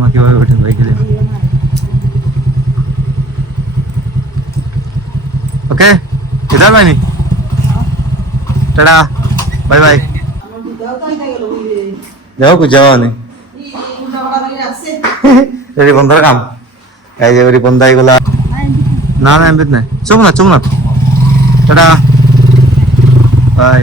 মা কিভাবে ওঠেন বাইকে। ওকে ইধার বাইনি টাটা বাই বাই যাও কো যাও নি রেডি বন্ধর কাম এই যে রেডি বন্ধা এগুলা না না এমবিত নাই চুপ না tata bye.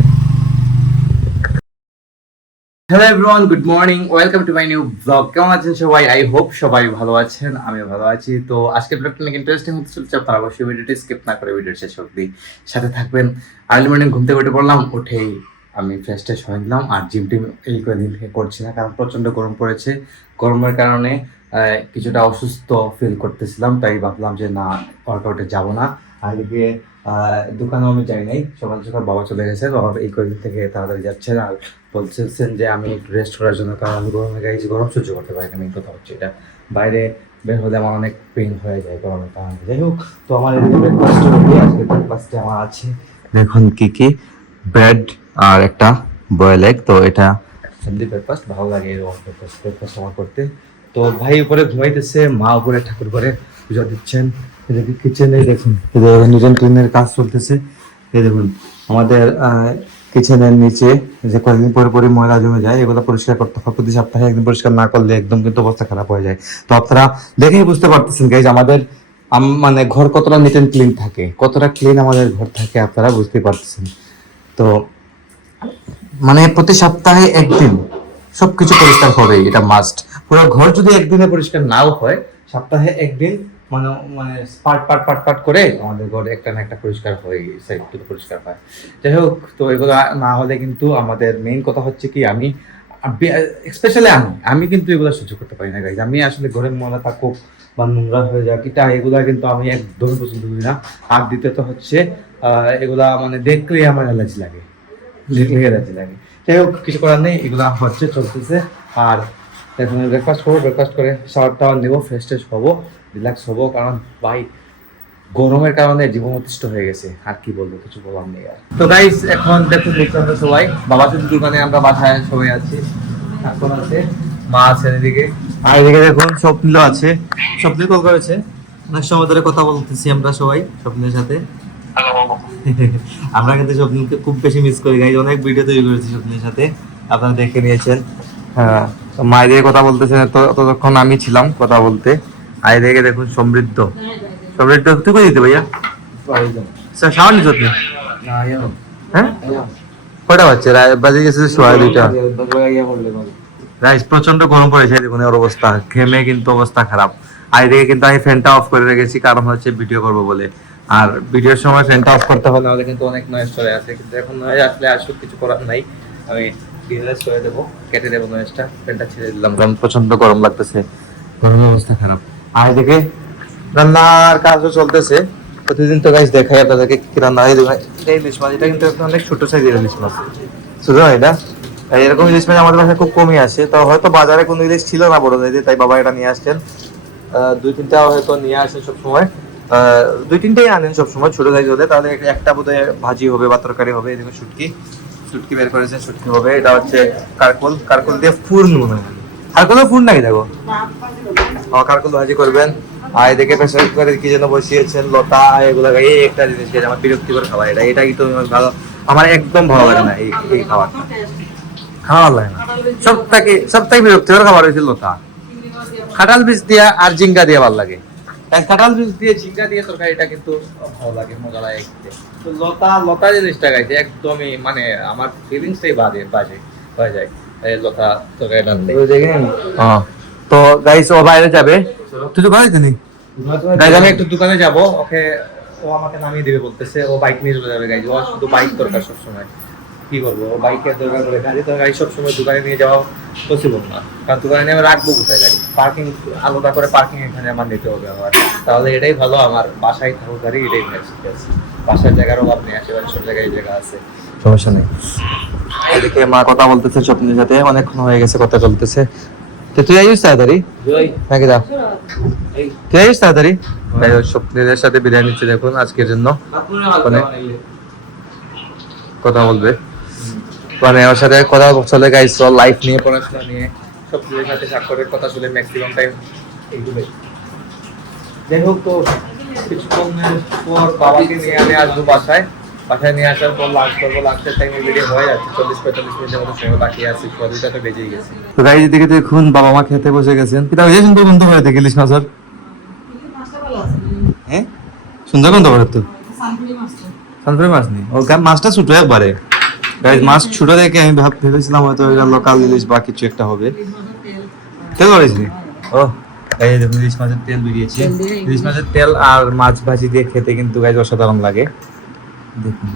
Hello everyone, good morning, welcome to my new blog. কেমন আছেন সবাই? আই হোপ সবাই ভালো আছেন, আমিও ভালো আছি। তো আজকের ব্লগটা অনেক ইন্টারেস্টিং হতে চলছে, আপনারা অবশ্যই ভিডিওটি স্কিপ না করে ভিডিওর শেষ অবধি সাথে থাকবেন। আর্লি মর্নিং ঘুম থেকে উঠে পড়লাম, উঠেই আমি ফ্রেশ ট্রেশ হয়ে দিলাম। আর জিম টিম এই কয়েকদিন থেকে করছি না, কারণ প্রচণ্ড গরম পড়েছে। গরমের কারণে কিছুটা অসুস্থ ফিল করতেছিলাম, তাই ভাবলাম যে না, ওয়ার্কআউটে যাবো না। আর এদিকে দোকানেও আমি যাই নাই, সকাল সকাল বাবা চলে গেছে। বাবা এই কয়েকদিন থেকে তাড়াতাড়ি যাচ্ছেন আর বলছেন যে আমি একটু রেস্ট করার জন্য, কারণ আমি গরমে গাইছি, গরম সহ্য করতে পারি না। মেন কথা হচ্ছে এটা, বাইরে বের হলে আমার অনেক পেইন হয়ে যায় গরমের কারণে। যাই হোক, তো আমার এদিকে ব্রেকফাস্ট হবে। আজকে ব্রেকফাস্টে আমার আছে দেখুন কি ব্রেড আর একটা বয়েল এগ। তো এটা হেলদি ব্রেকফাস্ট, ভালো লাগে এরকম ব্রেকফাস্ট আমার করতে। তো ভাই উপরে ঘুমাইতেছে, মা উপরে ঠাকুর ঘরে পূজা দিচ্ছেন। এদিকে কিচেনে দেখুন নিউটন ক্লিনের কাজ চলতেছে। এই দেখুন আমাদের কিচেনের নিচে যে কয়েকদিন পরে পরে ময়লা জমে যায়, এগুলো পরিষ্কার করতে হয় প্রতি সপ্তাহে একদিন। পরিষ্কার না করলে একদম কিন্তু অবস্থা খারাপ হয়ে যায়। তো আপনারা দেখেই বুঝতে পারতেছেন গাইজ আমাদের মানে ঘর কতটা নিট অ্যান্ড ক্লিন থাকে, কতটা ক্লিন আমাদের ঘর থাকে, আপনারা বুঝতে পারতেছেন। তো মানে প্রতি সপ্তাহে একদিন সবকিছু পরিষ্কার হবে, এটা মাস্ট। পুরো ঘর যদি একদিনে পরিষ্কার নাও হয়, সপ্তাহে একদিন মানে মানে পাট করে আমাদের ঘর একটা না একটা পরিষ্কার হয়ে গেছে, একটু পরিষ্কার হয়। যাই হোক, তো এগুলো না হলে কিন্তু আমাদের মেইন কথা হচ্ছে কি, আমি স্পেশালি আমি কিন্তু এগুলো সহ্য করতে পারি না গাইজ। আমি আসলে ঘরের ময়লা থাকুক বা নোংরা হয়ে যাক, এটা এগুলা কিন্তু আমি একদমই পছন্দ করি না। আর দ্বিতীয়ত হচ্ছে এগুলা মানে দেখলেই আমার অ্যালার্জি লাগে, যাই হোক কিছু করার নেই, এগুলো হচ্ছে চলতেছে। আর এখন ব্রেকফাস্ট করবো, ব্রেকফাস্ট করে শাওয়ার টাওয়ার নেবো, ফ্রেশ ট্রেশ হবো, রিল্যাক্স হবো, কারণ ভাই গরমের কারণে জীবন অতিষ্ঠ হয়ে গেছে। আর কি বলবো, কিছু বলার নেই আর। তো গাইস এখন দেখুন আমরা সবাই বাবা শুধু দোকানে, আমরা বাসায় সবাই আছি। এখন আছে মা আছে এদিকে, আর এদিকে দেখুন স্বপ্নিল আছে। স্বপ্নিল কল করেছে, অনেক সময় ধরে কথা বলতেছি আমরা সবাই স্বপ্নের সাথে। আমরা কিন্তু স্বপ্নকে খুব বেশি মিস করি গাইজ, অনেক ভিডিও তৈরি করেছি স্বপ্নের সাথে, আপনারা দেখে নিয়েছেন। হ্যাঁ, মায়েদের কথা বলতেছেন, ততক্ষণ আমি ছিলাম কথা বলতে। আর এদিকে দেখুন সমৃদ্ধ তুই কই দিতে ভাইয়া সামান নিচ্ছ আপনি? হ্যাঁ, কয়টা বাচ্চা বাজে গেছে সোয়া 2টা। রাইস প্রচন্ড গরম পড়েছে, দেখুন ওর অবস্থা, ঘেমে কিন্তু অবস্থা খারাপ। আর এদিকে কিন্তু আমি ফ্যানটা অফ করে রেখেছি, কারণ হচ্ছে ভিডিও করবো বলে। আর ভিডিওর সময় ফ্যানটা অফ করতে হলে নাহলে কিন্তু অনেক নয়েজ চলে আসে, কিন্তু এখন নয়েজ আসলে আসলে কিছু করার নাই। আমি ডিএলএস করে দেবো, কেটে দেবো নয়েজটা, ফ্যানটা ছেড়ে দিলাম, কারণ প্রচন্ড গরম লাগতেছে, গরমের অবস্থা খারাপ। আর এদিকে রান্নার কাজও চলতেছে প্রতিদিন। তো গাইস দেখাই আপনাদেরকে কি রান্না হয়। এটা ইলিশ মাছ, এটা কিন্তু অনেক ছোট সাইজের ইলিশ মাছ, শুধু এটা এরকম ইলিশ মাছ আমাদের বাসায় খুব কমই আসে। তো হয়তো বাজারে কোনো ইলিশ ছিল না বড় সাইজের, তাই বাবা এটা নিয়ে আসছেন। 2-3টা হয়তো নিয়ে আসেন সবসময়, 2-3টাই আনেন সবসময় ছোট সাইজ হলে। তাহলে একটা বোধহয় ভাজি হবে বা তরকারি হবে। এদিকে শুটকি বের করেছে, শুটকি হবে। এটা হচ্ছে কারকল দিয়ে ফুর্ন মনে হয়, কারকলের ফুর্ন নাকি দেখো, কারকল ভাজি করবেন। আর এদিকে প্রেসার কুকারে কি যেন বসিয়েছেন লতা, এগুলো এই একটা জিনিস আমার বিরক্তিকর খাবার। এটা কিন্তু ভালো, আমার একদম ভালো লাগে না এই খাবারটা, খাওয়া লাগে না। সবথেকে বিরক্তিকর খাবার হয়েছে লতা। কাঁঠাল বীজ দিয়া আর জিঙ্গা দিয়ে ভালো লাগে, কাঁঠাল বীজ দিয়ে ঝিঙ্গা দিয়ে তরকারিটা কিন্তু ভালো লাগে, মজা লাগে খেতে। তো লতা জিনিসটা গাইছে একদমই মানে আমার ফিলিংসটাই বাজে হয়ে যায় লতা তরকারিটা। তো গাইস ও বাইরে যাবে, তুই তো ঘরে জানি গাইজ, আমি একটু দোকানে যাব, ওকে ও আমাকে নামিয়ে দিবে বলতেছে। ও বাইক নিয়ে চলে যাবে গাইজ, ও শুধু বাইক দরকার সবসময়। কি করবো, ও বাইকের দরকার করে, গাড়ি সবসময় দোকানে নিয়ে যাওয়া পসিবল না, কারণ দোকানে নিয়ে আমি রাখবো কোথায় গাড়ি, পার্কিং আলাদা করে পার্কিং এখানে আমার নিতে হবে আমার। তাহলে এটাই ভালো, আমার বাসায় থাকুক গাড়ি, এটাই বেস্ট। বাসার জায়গার অভাব নেই, আশেপাশে সব জায়গায় জায়গা আছে, সমস্যা নেই। এদিকে মা কথা বলতেছে স্বপ্নের সাথে, অনেকক্ষণ হয়ে গেছে কথা চলতেছে। তো তুই আইস তাড়াতাড়ি নাকি যা, তুই আইস তাড়াতাড়ি। স্বপ্নের সাথে বিদায় নিচ্ছে দেখুন আজকের জন্য, মানে কথা বলবে, মানে ওর সাথে কথা চলে গাইস, লাইফ নিয়ে, পড়াশোনা নিয়ে, সবচেয়ে সাথে স্বাক্ষরের কথা শুনে ম্যাক্সিমাম টাইম এইগুলোই। যাই হোক, তো কিছুক্ষণের পর বাবাকে নিয়ে আমি আসবো বাসায় নিয়ে আসার পর লাঞ্চ করবো। লাঞ্চের টাইম অলরেডি হয়ে যাচ্ছে, 40-45 মিনিটের মতো সময় বাকি আছে, 2টা তো বেজেই গেছে। তো গাড়ি দিকে দেখুন বাবা মা খেতে বসে গেছেন। কিন্তু ওই যে সুন্দর গন্ধ করে দেখে ইলিশ মাছের, হ্যাঁ সুন্দর গন্ধ করে। তো সানফ্রি মাছ নেই, ও মাছটা ছোটো একবারে। গাইজ মাছ ছোট দেখে আমি ভেবেছিলাম হয়তো এটা লোকাল ইলিশ বা কিছু একটা হবে। তেল করেছি ও গাইজ, দেখুন ইলিশ মাছের তেল বেরিয়েছে। ইলিশ মাছের তেল আর মাছ ভাজি দিয়ে খেতে কিন্তু গাইজ অসাধারণ লাগে।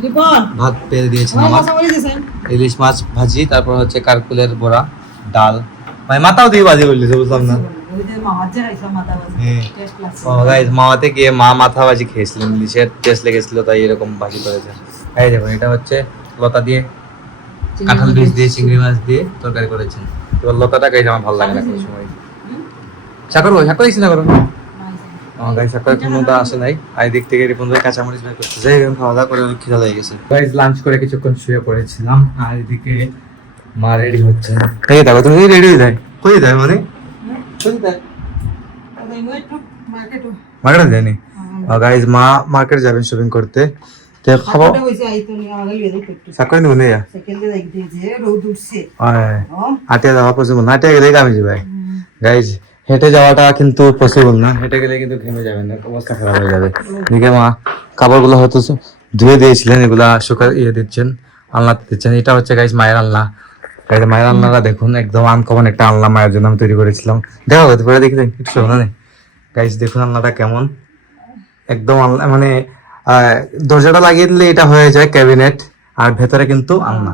দেখুন ভাত তেল দিয়েছেন আমার, ইলিশ মাছ ভাজি, তারপর হচ্ছে কারকুলের বড়া, ডাল, ভাই মাথাও দিয়ে ভাজি বললি বুঝলাম না। গাইজ মামাতে গিয়ে মা মাথা ভাজি খেয়েছিলেন, ইলিশের টেস্ট লেগেছিল তাই এরকম ভাজি করেছে। এই দেখুন এটা হচ্ছে লতা দিয়ে, কাঁঠাল বীজ দিয়ে, চিংড়ি মাছ দিয়ে তরকারি করেছেন। এবার লতাটা গাইজ আমার ভালো লাগে না কোনো সময়। সাকর দিচ্ছি না করো গাইজ, সাকরের কোনোটা আসে নাই। আর দিক থেকে এরকম কাঁচামরিচ বের করতে যাই, খাওয়া দাওয়া করে খিদা লেগে গেছে। গাইজ লাঞ্চ করে কিছুক্ষণ শুয়ে পড়েছিলাম, আর এদিকে মা রেডি হচ্ছে। এই দেখো তুমি রেডি হয়ে যায়, কই যায় মানে মার্কেটে যায়নি। গাইজ মা মার্কেট যাবেন শপিং করতে। খাবো সাকরে নিব না হাঁটে যাওয়া পসিবল না, হাঁটে গেলে আমি যাই। গাইজ হেঁটে যাওয়াটা কিন্তু পসিবল না, হেঁটে গেলে কিন্তু ঘেমে যাবেন, অবস্থা খারাপ হয়ে যাবে। এদিকে মা কাপড়গুলো হয়তো ধুয়ে দিয়েছিলেন, এগুলা শুকা দিচ্ছেন, আলনাতে দিচ্ছেন। এটা হচ্ছে গাইজ মায়ের আলনা। মায়ের আলনাটা দেখুন একদম আনকমন একটা আলনা মায়ের জন্য আমি তৈরি করেছিলাম। দেখো পরে দেখি একটু শোনা নেই গাইজ, দেখুন আলনাটা কেমন একদম মানে দরজাটা লাগিয়ে দিলে এটা হয়ে যায় ক্যাবিনেট, আর ভেতরে কিন্তু আলনা।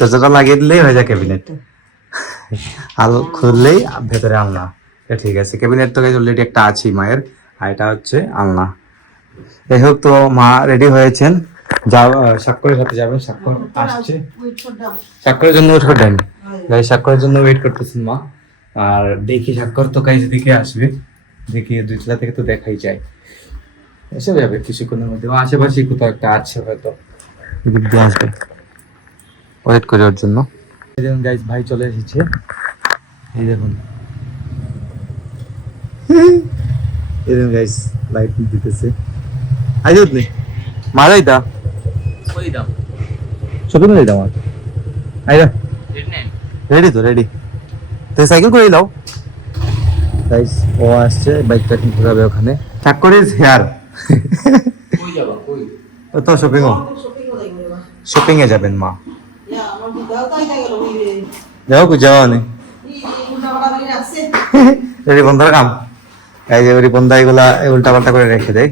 দরজাটা লাগিয়ে দিলেই হয়ে যায় ক্যাবিনেট, আল খুললেই ভেতরে আলনা। ঠিক আছে, ক্যাবিনেট তো অলরেডি একটা আছেই মায়ের, আর এটা হচ্ছে আলনা। যাই হোক, তো মা রেডি হয়েছেন, স্বাক্ষরের সাথে যাবেন, স্বাক্ষর আসছে, স্বাক্ষরের জন্য ওয়েট করতেন, স্বাক্ষরের জন্য ওয়েট করতেছেন মা। আর দেখি স্বাক্ষর তো কাজ দিকে আসবে, দেখি দুইতলা থেকে তো দেখাই যায়, এসে যাবে কিছুক্ষণের মধ্যে। আশেপাশে কোথাও একটা আছে হয়তো, এদিক দিয়ে আসবে, ওয়েট করে ওর জন্য। এই দেখুন গাইস ভাই চলে এসেছে, এই দেখুন এই দেখুন গাইস লাইট দিতেছে। আইজত নি মারাই দা কই দাও শপিং করে দাও আইরা রেডি তো রেডি তো সাইকেল করে দাও গাইস। ও আসছে, বাইকটা ঠিক ঘোরাবে ওখানে। চাকরির হেয়ার কই যাবা কই তো শপিং এ যাবেন মা। যাও কই যাও নি রেডি বন্ধুর কাম, এই যে ওই বন্ধা এগুলা উল্টা পাল্টা করে রেখে দেয়।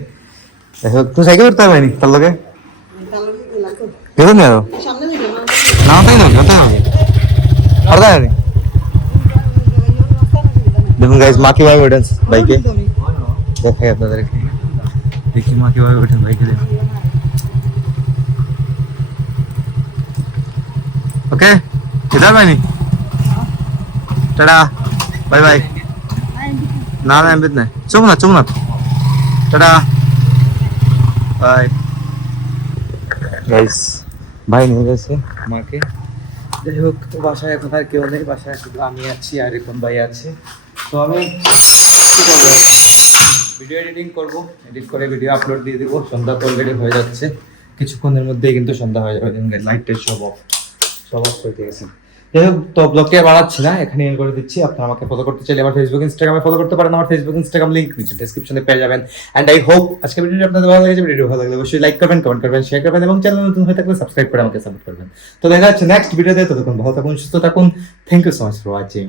তুই সাইকেল করতে পারবি তার লগে গেলো না না তাই না দেখুন গাইজ মা কিভাবে ওঠেন বাইকে, দেখাই আপনাদেরকে, দেখি মা কিভাবে ওঠেন বাইকে। দেখুন ওকে কিধার বাইনি টাটা বাই বাই। না না এমবিত নাই, চৌমনাথ টাটা বাই। গাইস ভাই নিয়ে গেছে মাকে। যাই হোক, তো বাসায় এখন আর কেউ নেই, বাসায় শুধু আমি আছি আর এখন ভাই আছে। তো আমি কি করবো, ভিডিও এডিটিং করবো, এডিট করে ভিডিও আপলোড দিয়ে দিব। সন্ধ্যা তো অলরেডি হয়ে যাচ্ছে, কিছুক্ষণের মধ্যেই কিন্তু সন্ধ্যা হয়ে যাবে। লাইটটা সব অফ করে দিয়েছে। যাই হোক, তো ব্লগটি বাড়াচ্ছি না, এখানে এন্ড করে দিচ্ছি। আপনারা আমাকে ফলো করতে চাইলে আমার ফেসবুক ইনস্টাগ্রামে ফলো করতে পারেন, আমার ফেসবুক ইনস্টাগ্রাম লিংক নিচে ডেসক্রিপশনে পেয়ে যাবেন। এন্ড আই হোপ আজকে ভিডিওটি আপনাদের ভালো লেগেছে। ভিডিও ভালো লাগলে অবশ্যই লাইক করবেন, কমেন্ট করবেন, শেয়ার করবেন এবং চ্যানেল নতুন হয়ে থাকলে সাবস্ক্রাইব করে আমাকে সাপোর্ট করবেন। তো দেখা যাচ্ছে নেক্সট ভিডিওতে, ততক্ষণ ভালো থাকুন, সুস্থ থাকুন। Thank you so much for watching.